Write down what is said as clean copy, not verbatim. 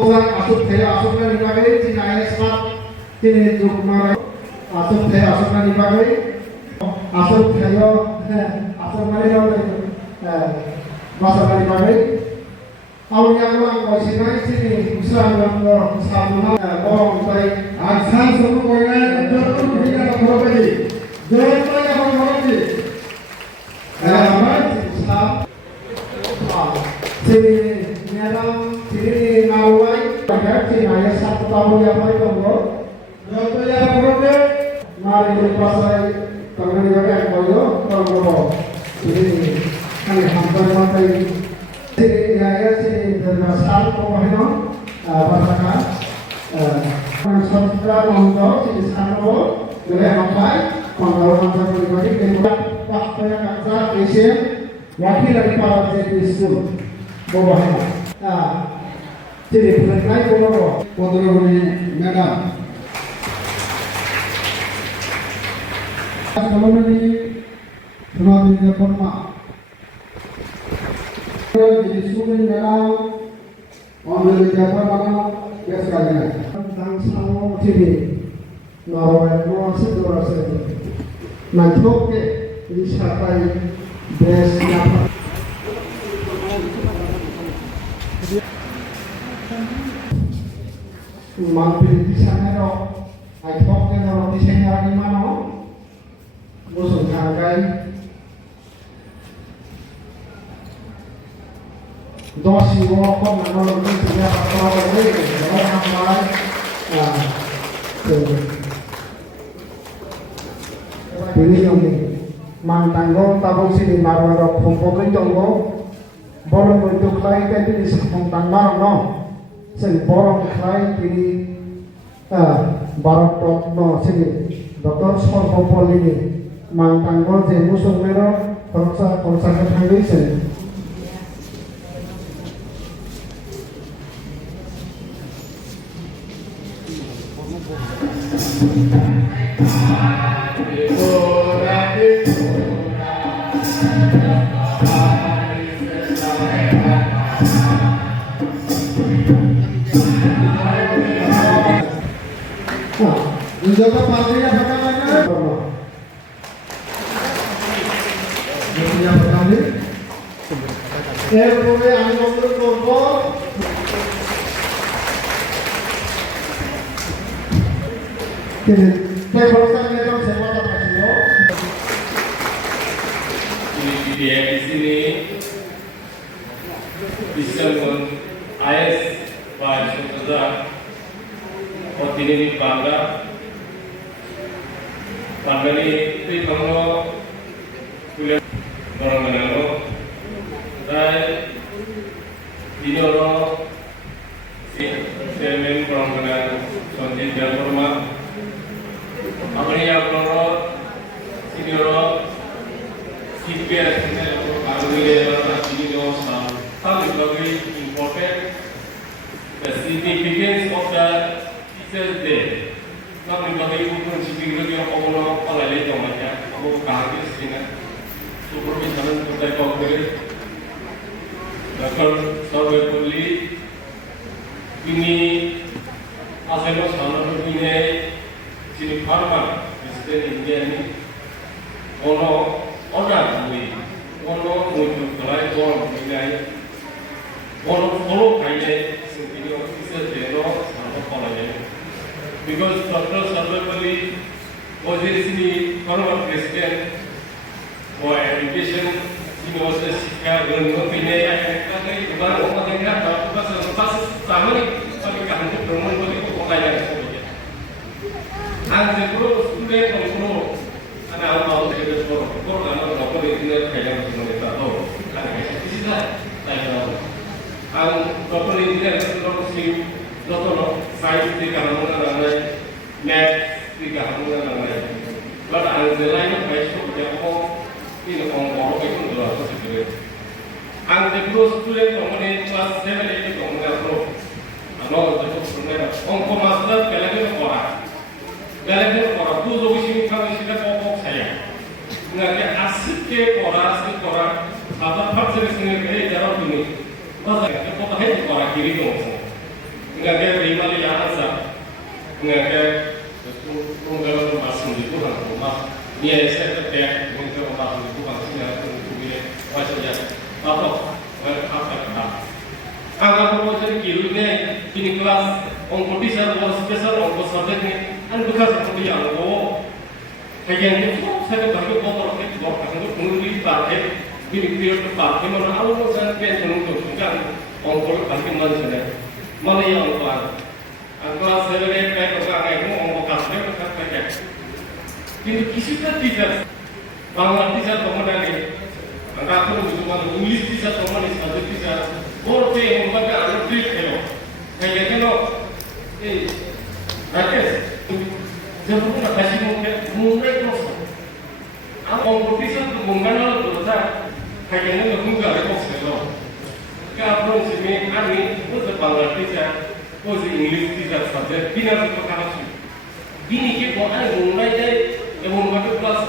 asupna nibagai cina espat cini jukma asupna nibagai asup theo asupna bahasa nibagai awal yang lang kosinai cini usah lang sabuna borong tai asal semua koinai jodoh tidak berbeda jodoh yang berbeda amat sab cini nyarang cini nawai pada cini ayat satu tahun yang baik tunggu jodoh yang berbeda mari dipasai tangan dibagai koyo tunggu ini kami hampir mati cini ayat cini berdasar pemahino pasangan konsentrasi untuk cini sano boleh sampai pengalaman pribadi kemudian waktu yang akan Asian wakil dari para jadi school bawahnya. Jadi berkenai bobo ini madam. Kalau ini semua tidak formal. Jadi school ini madam, orang dari Jawa mana biasanya. Tentang sama jadi narawat mau sedora sedora. Nanti disapai desnya mampir di sana ro ai poknya ro di sana di mana musuh hargai dosi wokon nano di sana kalau ini orang lain ini yang mantanggo tabung sini marwaro kumpulkan tunggu borong untuk klien tadi di sepuntang marno sen borong klien ini barok dok no sini dokter skor kumpul ini mantanggo je musuh mero konsa ketanggi sini menjaga pabrinya bagaimana? Dunia petani. Boleh angkut kelompok. Saya berusaha memang semua terkasih. Ini dia di sini bisa AS Pak Sutra. Oh ini bangga. Pandai itu kalau kuliah orang menalo, dan ini orang si semen orang menalo, sonji dan forma. Apalagi yang orang sini orang CPS ini orang orang sini orang sangat lebih important. The significance of the Teachers Day. Kami bagi bukan sipil lagi yang orang palai jauh macam, aku kahwin sini, supervision kita kau beri, dokter sampai pulih, ini asal sana begini, sini farmer, Kristen India ini, orang bui, orang muncul kelai orang begini, orang follow kaya, sini officer deno sana palai. Because Dr. Sarvapalli was the former president for education, he was a Sikha, Gunopine, and the pro student of pro, and our house is for and proper engineer, and proper engineer, science di kalangan math di kalangan but ang lain ay yang ini orang itu adalah sesuatu. Ang dulu student kemudian kelas 7 itu kemudian pro, itu kemudian orang master kalian orang tu logi sini kami sini pokok saya. Nanti asik ke orang, apa faktor sini kerja jalan ini, masa kita kota itu orang kiri dong. ngake rimali ya asa ngake tunggal masuk di Tuhan rumah dia saya ketek untuk orang itu maksudnya untuk dia wajibnya apa apa angka jadi kilunya kini kelas ongkos bisa spesial ongkos subjeknya an bekas seperti yang kayak itu saya bagi kotor itu karena pengundi pakai ini periode pakai mana awal saya pengen menuntut kan ongkos pakai mana saja mana yang ongkos angka saya kayak orang itu ongkos kasnya bekas pakai ini kisah tidak bangla tidak teman ini angka aku cuma English tidak teman ini saja tidak borte yang membaca anak trip hello kayak gitu rakyat jangan pernah kasih mulai proses aku kompetisi itu mengenal berusaha kayaknya nggak enggak repot hello kalau sini ani udah bangla tidak udah English tidak saja bina itu kalah ini kita mulai dari yang membaca kelas